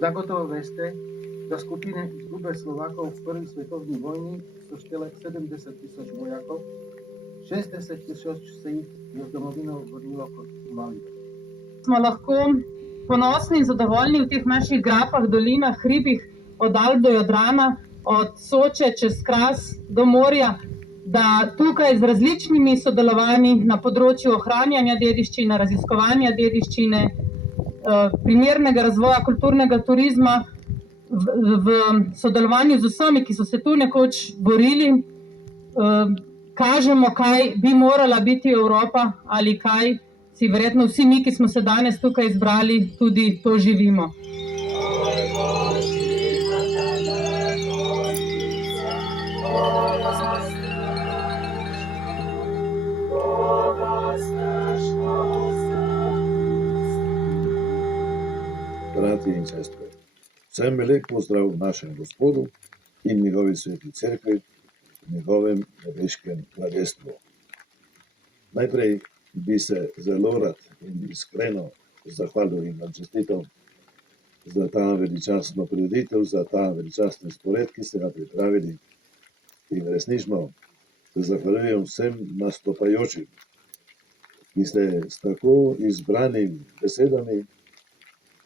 Zagotovo veste, da skupine izgube Slovakov v prvi svetovni vojni so štele 70,000 vojakov, 60,000 se jih je v domovino vrnilo kot invalidov. Smo lahko ponosni in zadovoljni v teh naših grapah, dolinah, hribih, od Alp do Jadrana, od Soče čez Kras do morja, da tukaj z različnimi sodelovanji na področju ohranjanja dediščine, raziskovanja dediščine, primernega razvoja kulturnega turizma v sodelovanju z vsemi, ki so se tu nekoč borili, kažemo, kaj bi morala biti Evropa ali kaj si verjetno vsi mi, ki smo se danes tukaj izbrali, tudi to živimo. Bratje in sestre, vsem lep pozdrav v našem Gospodu in njegovi sveti cerkvi, v njegovem nebeškem kraljestvu. Najprej bi se zelo rad in iskreno zahvalil in vam čestital za ta veličastno prireditev, za ta veličastni spored, ki ste ga pripravili. In resnično se zahvaljujem vsem nastopajočim, ki ste s tako izbranimi besedami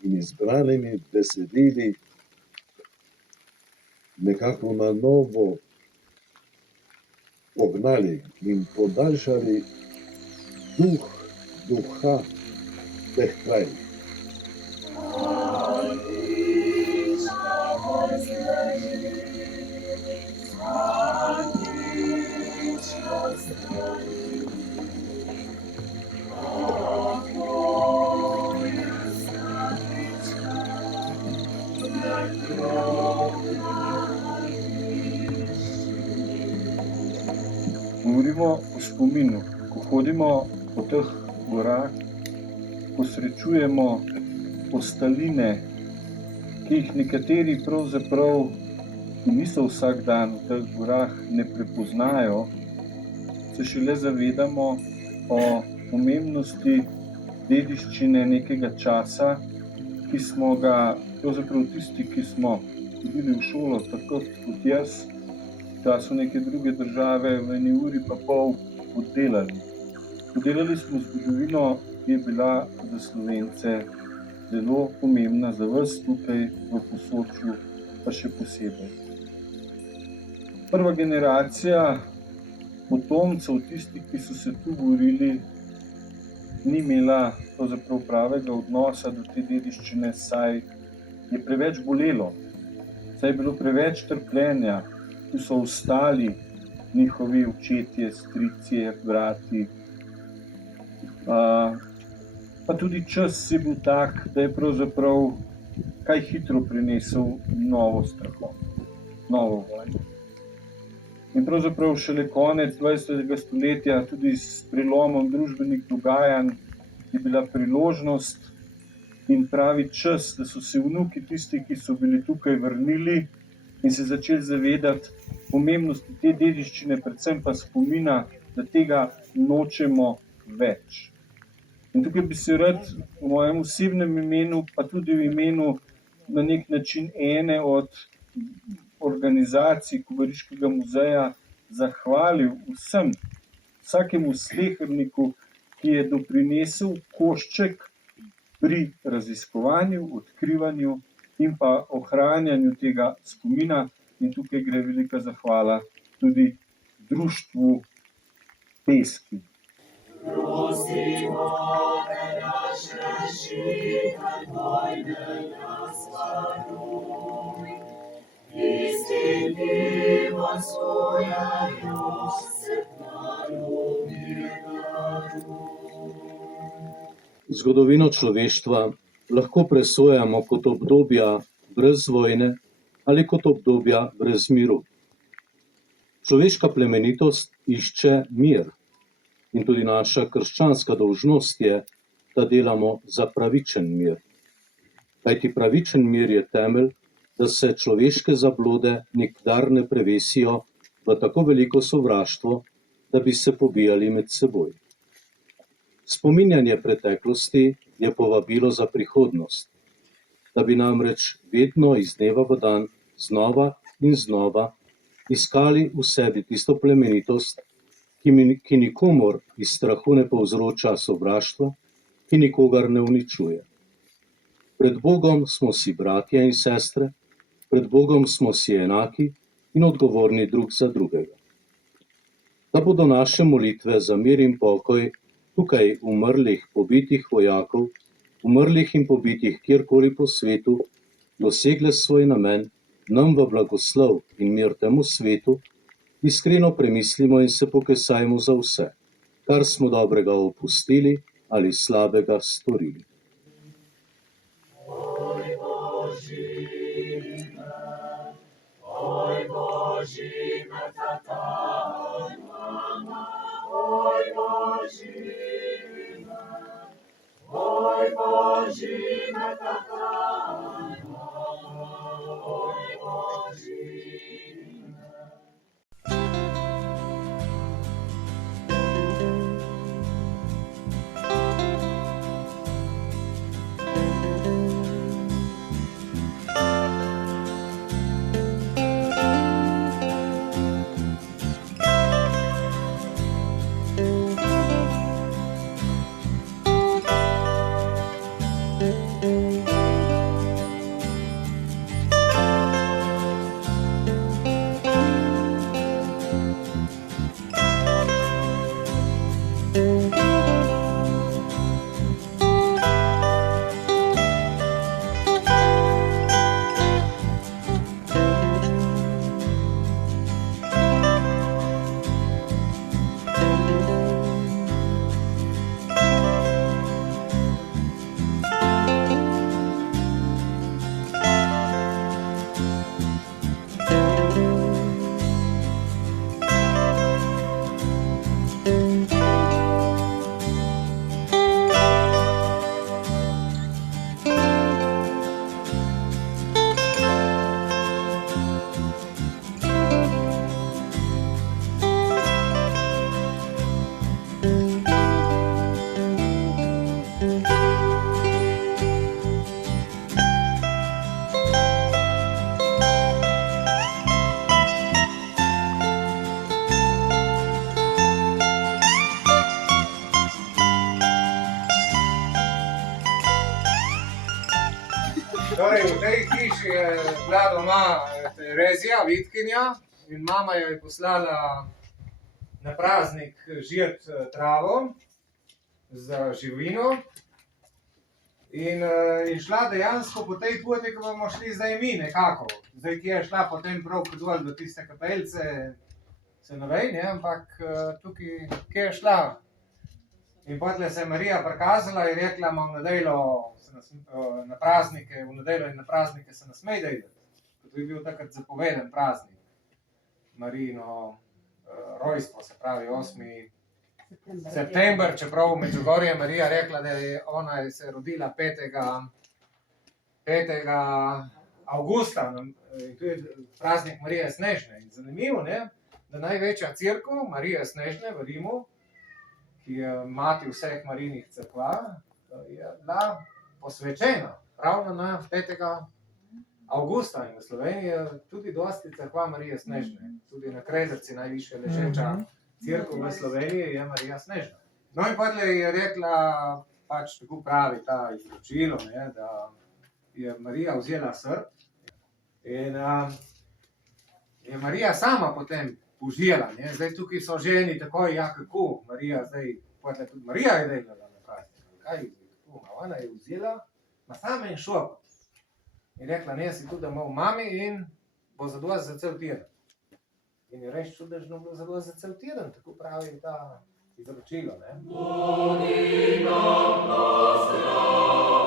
in izbranimi besedili nekako na novo pognali in podaljšali duha teh krajev. Govorimo o spominu, ko hodimo po teh gorah, ko srečujemo ostaline, ki jih nekateri pravzaprav, ki niso vsak dan v teh gorah, ne prepoznajo, se šele zavedamo o pomembnosti dediščine nekega časa, ki smo ga, pravzaprav tisti, ki smo hodili v šolo, tako kot jaz, v času neke druge države v 1 uri pa pol oddelali. Oddelali smo zgodovino, ki je bila za Slovence zelo pomembna, za vas tukaj v Posočju pa še posebej. Prva generacija potomcev, tistih, ki so se tu borili, ni imela pravzaprav pravega odnosa do te dediščine, saj je preveč bolelo, saj je bilo preveč trpljenja. Tu so ostali njihovi očetje, strici, brati. Pa tudi čas je bil tak, da je pravzaprav kaj hitro prinesel novo strahot, novo vojno. In pravzaprav šele konec 20. stoletja, tudi s prelomom družbenih dogajanj, je bila priložnost in pravi čas, da so se vnuki tisti, ki so bili tukaj, vrnili in se začeli zavedati pomembnosti te dediščine, predvsem pa spomina, da tega nočemo več. In tukaj bi se rad v mojem osebnem imenu, pa tudi v imenu na nek način ene od organizacij Kobariškega muzeja zahvalil vsakemu sleherniku, ki je doprinesel košček pri raziskovanju, odkrivanju in pa ohranjanju tega spomina. In tukaj gre velika zahvala tudi društvu Peski. Prosimo, da naš rešitelj vojne nas varuj, tistim, ki osvojajo se tvojo mir daruj. Zgodovino človeštva lahko presojamo kot obdobja brez vojne ali kot obdobja brez miru. Človeška plemenitost išče mir in tudi naša krščanska dolžnost je, da delamo za pravičen mir. Kajti pravičen mir je temelj, da se človeške zablode nikdar ne prevesijo v tako veliko sovraštvo, da bi se pobijali med seboj. Spominjanje preteklosti je povabilo za prihodnost. da bi namreč vedno iz dneva v dan znova in znova iskali v sebi tisto plemenitost, ki nikomur iz strahu ne povzroča sovraštva, ki nikogar ne uničuje. Pred Bogom smo si bratje in sestre, pred Bogom smo si enaki in odgovorni drug za drugega. Da bodo naše molitve za mir in pokoj tukaj umrlih, pobitih vojakov, umrlih in pobitih kjerkoli po svetu, dosegle svoj namen, nam v blagoslov in mir temu svetu, iskreno premislimo in se pokesajmo za vse, kar smo dobrega opustili ali slabega storili. Torej, v tej hiši je bila doma Terezija, Vitkinja, in mama jo je poslala na praznik žet travo za živino. In je šla dejansko po tej poti, ko bomo šli zdaj mi nekako. Zdaj, ki je šla potem prav dol do tiste kapelce, se ne ve, ne, ampak tukaj, ki je šla. In potem se je Marija prikazala in rekla, ima v nedeljo na praznike, v nedeljo in na praznike se ne sme delati. To je bil takrat zapoveden praznik. Marijino rojstvo, se pravi 8. september, čeprav v Medžugorju je Marija rekla, da je ona se rodila 5. avgusta, in to je praznik Marije Snežne. In zanimivo, ne, da največja cerkev Marije Snežne v Rimu, ki je mati vseh Marijinih cerkva, je bila posvečena ravno na 5. avgusta. In v Sloveniji je tudi dosti cerkva Marije Snežne. Tudi na Krezerci, najvišja ležeča cerkev v Sloveniji, je Marija Snežna. No in potem je rekla, pač tako pravi ta izročilo, ne, da je Marija vzela srp in je Marija sama potem užijala, ne. Zdaj tukaj so ženi takoj, ja kako, Marija zdaj, potem tudi Marija je delala na praznik. Kaj je tako, ona je vzela, ma sama in šla. In rekla, ne, si tudi doma v mami in bo zadost za cel teden. In je res čudežno bilo zadost za cel teden, tako pravi ta izročilo, ne. Bodi nam pozdrav.